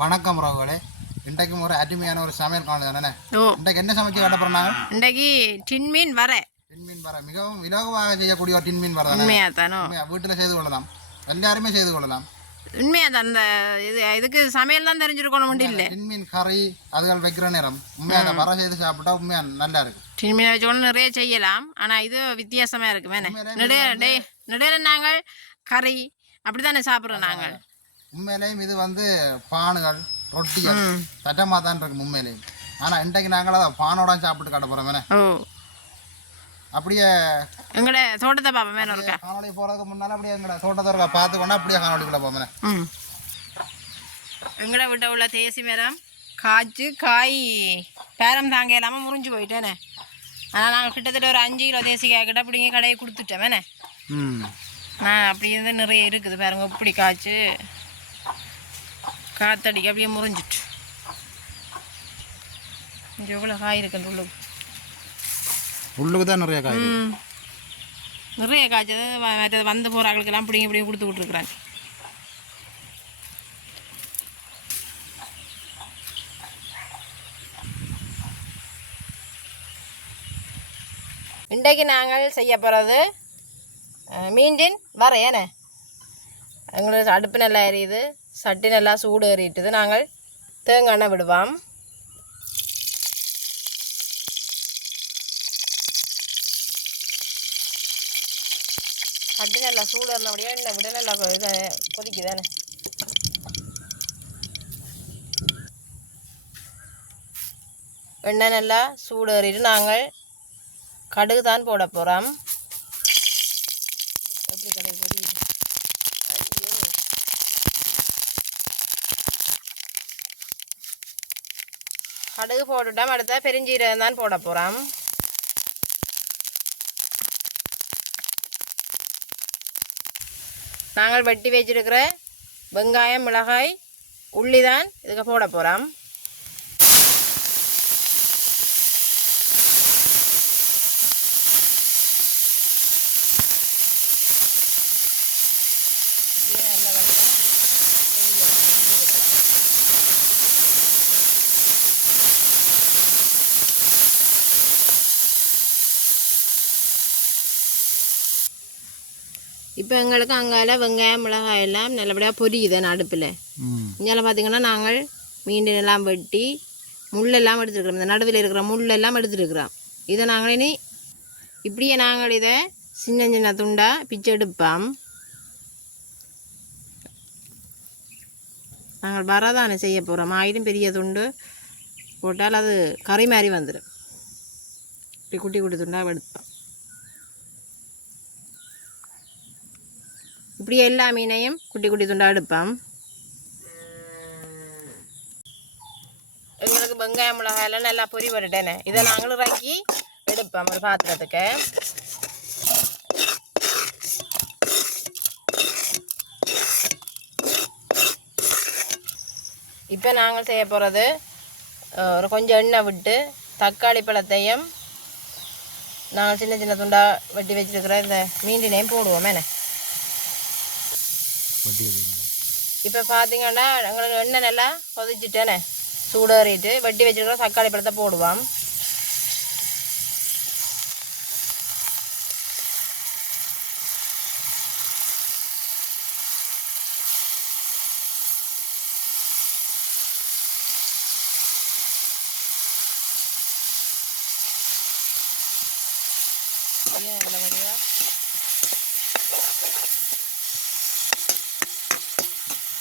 வணக்கம் ரோகலே. இன்றைக்கும் ஒரு அருமையான ஒரு சமையல் காணொளி தானே. இன்றைக்கு என்ன சமைக்க காட்ட போறாங்க? இன்றைக்கு டின்மீன் வர. டின்மீன் வர மிகவும் இலகுவாக செய்யக்கூடிய ஒரு டின்மீன் வர தானே. உண்மையா தானோ? வீட்டில் செய்து கொள்ளலாம், எல்லாருமே செய்து கொள்ளலாம். உண்மையா தான். அந்த இதுக்கு சமையல் தான் தெரிஞ்சிருக்கணும் மட்டும் இல்லை. டின்மீன் கறி அதுகள் வைக்கிற நேரம் உண்மையாக வர செய்து சாப்பிட்டா உண்மையாக நல்லா இருக்கும். டின்மீன் வச்சோன்னு நிறைய செய்யலாம், ஆனால் இது வித்தியாசமாக இருக்கு வேணே. நடுவில் நாங்கள் கறி அப்படி தானே சாப்பிட்றோம் நாங்கள். உண்மையிலேயும் இது பானுகள் ரொட்டிகள் சட்டமாக தான் இருக்கு உண்மையிலேயும். ஆனால் இன்றைக்கு நாங்கள் அதை பானோட சாப்பிட்டு காட்ட போகிறோம் வேணே. ஓ, அப்படியே எங்களோட தோட்டத்தை பார்ப்போம் வேணும் இருக்கா. காணொலி போகிறதுக்கு முன்னால் அப்படியே எங்களோட தோட்டத்தை இருக்கா பார்த்துக்கொண்டா அப்படியே காணொலிக்குள்ளே போவேன். எங்களோட விட்ட உள்ள தேசி மரம் காய்ச்சி காய் பேரம் தாங்க இல்லாமல் முறிஞ்சு போயிட்டேனே. ஆனால் நாங்கள் கிட்டத்தட்ட ஒரு 5 கிலோ தேசிக்காய் கிட்ட அப்படிங்க கடையை கொடுத்துட்டேன் வேணே. நான் அப்படி இருந்து நிறைய இருக்குது பாருங்க. இப்படி காய்ச்சி காத்தடிக்க அப்படியே முறிஞ்சிட்டு இங்கே எவ்வளோ காய் இருக்குது உள்ளுக்கு தான் நிறைய காய். நிறைய காய்ச்சது மற்றது வந்த போகிறாங்களுக்கெல்லாம் இப்படி கொடுத்து விட்ருக்குறாங்க. இன்றைக்கு நாங்கள் செய்ய போகிறது மீண்டின் வர ஏனே. எங்களுக்கு அடுப்பு நல்லா எரியுது, சட்டி நல்லா சூடு ஏறிட்டுது. நாங்கள் தேங்காய் எண்ணெய் விடுவோம். சட்டி நல்லா சூடு ஏறினபடியாக எண்ணெய் விட நல்லா கொதிக்குதானே. எண்ணெய் நல்லா சூடு ஏறிட்டு நாங்கள் கடுகு தான் போட போகிறோம். எப்படி கடுகு பொரியுது. கடுகு போட்டுட்டோம். அடுத்த பெருஞ்சீரகம் தான் போட போகிறோம். நாங்கள் வெட்டி வச்சிருக்கிற வெங்காயம் மிளகாய் உள்ளி தான் இதுக்கு போட போகிறோம். இப்போ எங்களுக்கு அங்கால வெங்காயம் மிளகாய் எல்லாம் நல்லபடியாக பொரியுது அடுப்பில். இங்கே பார்த்திங்கன்னா நாங்கள் மீன் எல்லாம் வெட்டி முள்ளெல்லாம் எடுத்துருக்குறோம். இந்த நடுவில் இருக்கிற முள்ளெல்லாம் எடுத்துருக்குறோம். இதை நாங்கள் இனி இப்படியே நாங்கள் இதை சின்ன சின்ன துண்டாக பிச்சு எடுப்போம். நாங்கள் வரதானே செய்ய போகிறோம். ஆயிடும் பெரிய துண்டு போட்டால் அது கறி மாதிரி வந்துடும். இப்படி குட்டி குட்டி துண்டாக எடுப்போம். இப்படி எல்லா மீனையும் குட்டி குட்டி துண்டாக எடுப்போம். எங்களுக்கு வெங்காயம் மிளகாயெல்லாம் நல்லா பொரி போட்டுட்டேனே. இதை நாங்களும் இறக்கி எடுப்போம் ஒரு பாத்திரத்துக்கு. இப்போ நாங்கள் செய்ய போகிறது ஒரு கொஞ்சம் எண்ணெய் விட்டு தக்காளி பழத்தையும் நாங்கள் சின்ன சின்ன துண்டாக வெட்டி வச்சுருக்கிற இந்த மீண்டினையும் போடுவோம் என்ன. இப்போ பார்த்தீங்கன்னா எங்களுக்கு எண்ணெய் நல்லா கொதிச்சுட்டேனே, சூடேறிட்டு வெட்டி வச்சுருக்கிற தக்காளி பழத்தை போடுவோம்.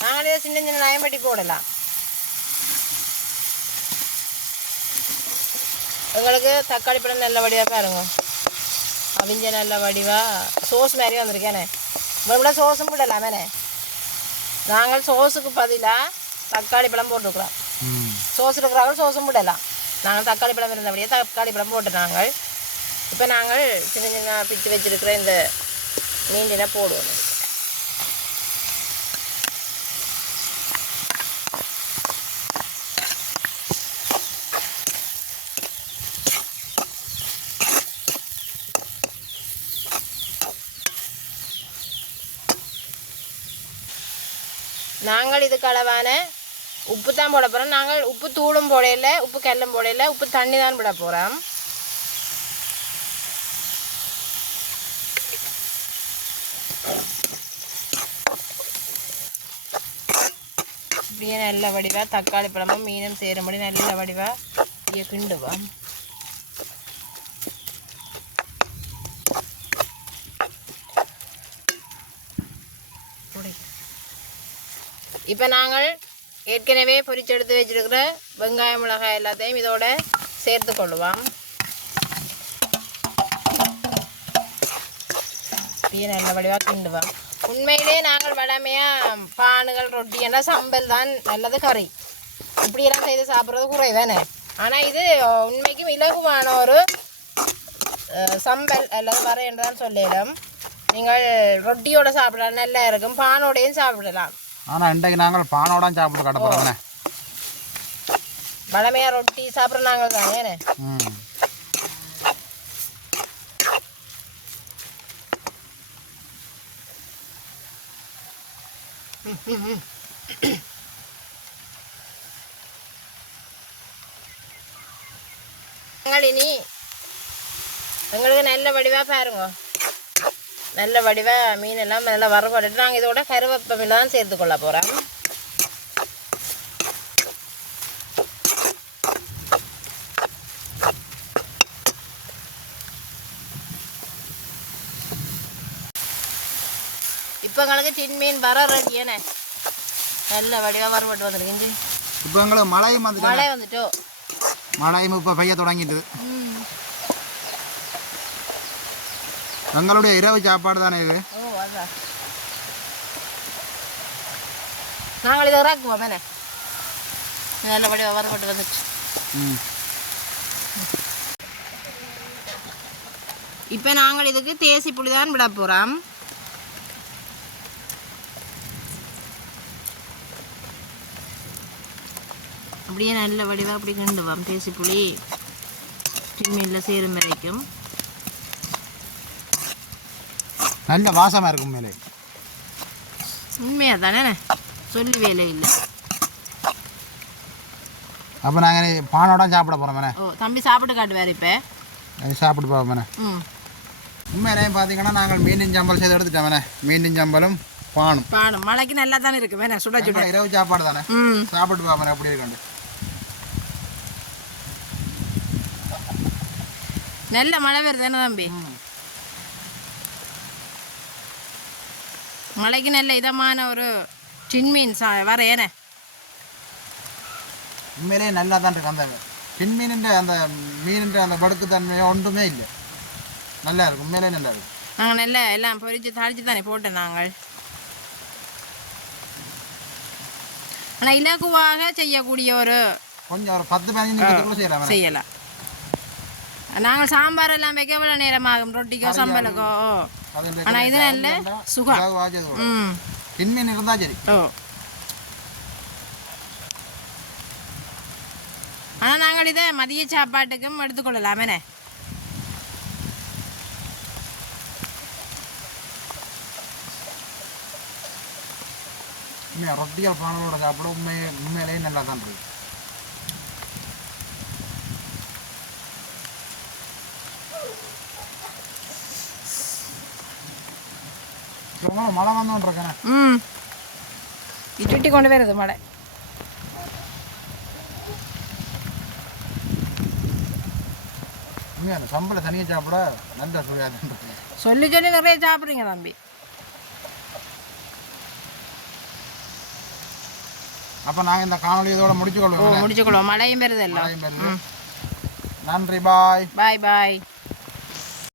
நாங்களே சின்ன சின்ன நயம் வெட்டி போடலாம். எங்களுக்கு தக்காளி பழம் நல்ல வடிவாக பாருங்க, அவிஞ்ச நல்ல வடிவாக சோஸ் மாதிரி வந்திருக்கேனே. இவ்வளோ சோஸும் விடலாமேனே. நாங்கள் சோஸுக்கு பதிலாக தக்காளி பழம் போட்டுருக்குறோம். சோஸ் இருக்கிறாங்க சோஸும் விடலாம். நாங்கள் தக்காளி பழம் இருந்தபடியே தக்காளி பழம் போட்டு நாங்கள் இப்போ நாங்கள் சின்ன சின்ன பிச்சு வச்சுருக்கிற இந்த மீண்டினை போடுவோம். நாங்கள் இதுக்கு அளவான உப்பு தான் போட போகிறோம். நாங்கள் உப்பு தூளும் போடையில, உப்பு கல்லும் போடையில, உப்பு தண்ணி தான் விட போகிறோம். இப்படியே நல்ல வடிவா தக்காளி பழமும் மீனும் சேரும்படி நல்ல வடிவா இப்படியே கிண்டுவோம். இப்போ நாங்கள் ஏற்கனவே பொரிச்செடுத்து வச்சிருக்கிற வெங்காயம் மிளகாய் எல்லாத்தையும் இதோட சேர்த்து கொள்ளுவோம். இப்படியே நல்ல வடிவாக கிண்டுவோம். உண்மையிலே நாங்கள் வளமையாக பானுகள் ரொட்டி என்ற சம்பல் தான் நல்லது, கறி இப்படியெல்லாம் செய்து சாப்பிட்றது குறை தானே. ஆனால் இது உண்மைக்கும் இலகுவான ஒரு சம்பல் அல்லது வரை என்று தான் சொல்லிடும். நீங்கள் ரொட்டியோட சாப்பிடலாம், நல்லா இருக்கும். பானோடையும் சாப்பிடலாம். ஆனால் இன்றைக்கு நாங்கள் பானோட சாப்பிட்டு காட்ட போகிறோம்ண்ணே. வளமையாக ரொட்டி சாப்பிட்ற நாங்கள் தானே. இனி எங்களுக்கு நல்ல வடிவாக பாருங்க, நல்ல வடிவாக மீன் எல்லாம் நல்லா வறுபட்டு நாங்கள் இதோட கருவேப்பிலை தான் சேர்த்து கொள்ள போகிறோம். இப்போ எங்களுக்கு டின் மீன் வர ரெடியானே, நல்ல வடிவாக வறுபட்டு வந்துருக்கு. இப்போ எங்களுக்கு மழையும் வந்துட்டோ, மழையும் இப்போ பெய்ய தொடங்கிட்டு. எங்களுடைய இரவு சாப்பாடு தானே இது. நாங்கள் இதை இறக்குவோம் மேலே, நல்ல வடிவாக வறுபட்டு வந்துச்சு. இப்போ நாங்கள் இதுக்கு தேசி புளி தான் விட போகிறோம். அப்படியே நல்ல வடிவாக அப்படி கிண்டுவோம். தேசி புளி மீனில் சேரும் வரைக்கும் நல்ல வாசமாக இருக்கும். மேலே உண்மையாக தானே, சொல்லி வேலை இல்லை. அப்போ நாங்கள் பானோட சாப்பிட போகிறோம் மேலே. ஓ தம்பி சாப்பிட்டு காட்டுவார். இப்போ சாப்பிட்டு போவோம் மேலே. உண்மையிலேயும் பார்த்தீங்கன்னா நாங்கள் மீன் சம்பல் செய்து எடுத்துட்டோம் மேலே. மீன் சம்பலும் பானும் மழைக்கு நல்லா தானே இருக்கு மேலே, சுட சுட இரவு சாப்பாடு தானே. சாப்பிட்டு போவோம் எப்படி இருக்கண்டு. நல்ல மழை வருது தானே தம்பி. மழைக்கு நல்ல இதமான ஒரு சின்மீன் வர ஏனே. உண்மையிலேயே நல்லா தான் இருக்கு. அந்த சின்மீன் அந்த மீன் அந்த படுக்கு தன்மையோ ஒன்றுமே இல்லை, நல்லா இருக்கும். உண்மையிலே நல்லா இருக்கும். நாங்கள் நல்லா எல்லாம் பொரிச்சு தாளிச்சு தானே போட்டோம் நாங்கள். ஆனால் இலகுவாக செய்யக்கூடிய ஒரு கொஞ்சம் ஒரு 10-15 நிமிஷத்துக்குள்ள செய்யலாம். நாங்கள் சாம்பார் எல்லாம் வைக்க எவ்வளோ நேரமாகும், ரொட்டிக்கோ சம்பலுக்கோ. ஆனால் இது நல்ல சுகம். சின்மீன் இருந்தா சரி. ஆனால் நாங்கள் இதை மதிய சாப்பாட்டுக்கும் எடுத்துக்கொள்ளலாமே. ரொட்டிகள் பானலோட சாப்பிட உண்மையிலேயே நல்லா தான் இருக்கு. மழை வந்தோன்றிருக்கேன். இட்டுட்டி கொண்டு வருது மழை. அந்த சம்பளை தனியாக சாப்பிட நல்ல சுவையாக சொல்லி சொல்லி நிறைய சாப்பிட்றீங்க தம்பி. அப்போ நாங்கள் இந்த காணொலி இதோட முடிச்சுக்கொள்வோம். மழையும் வருது எல்லாம். நன்றி. பாய் பாய்.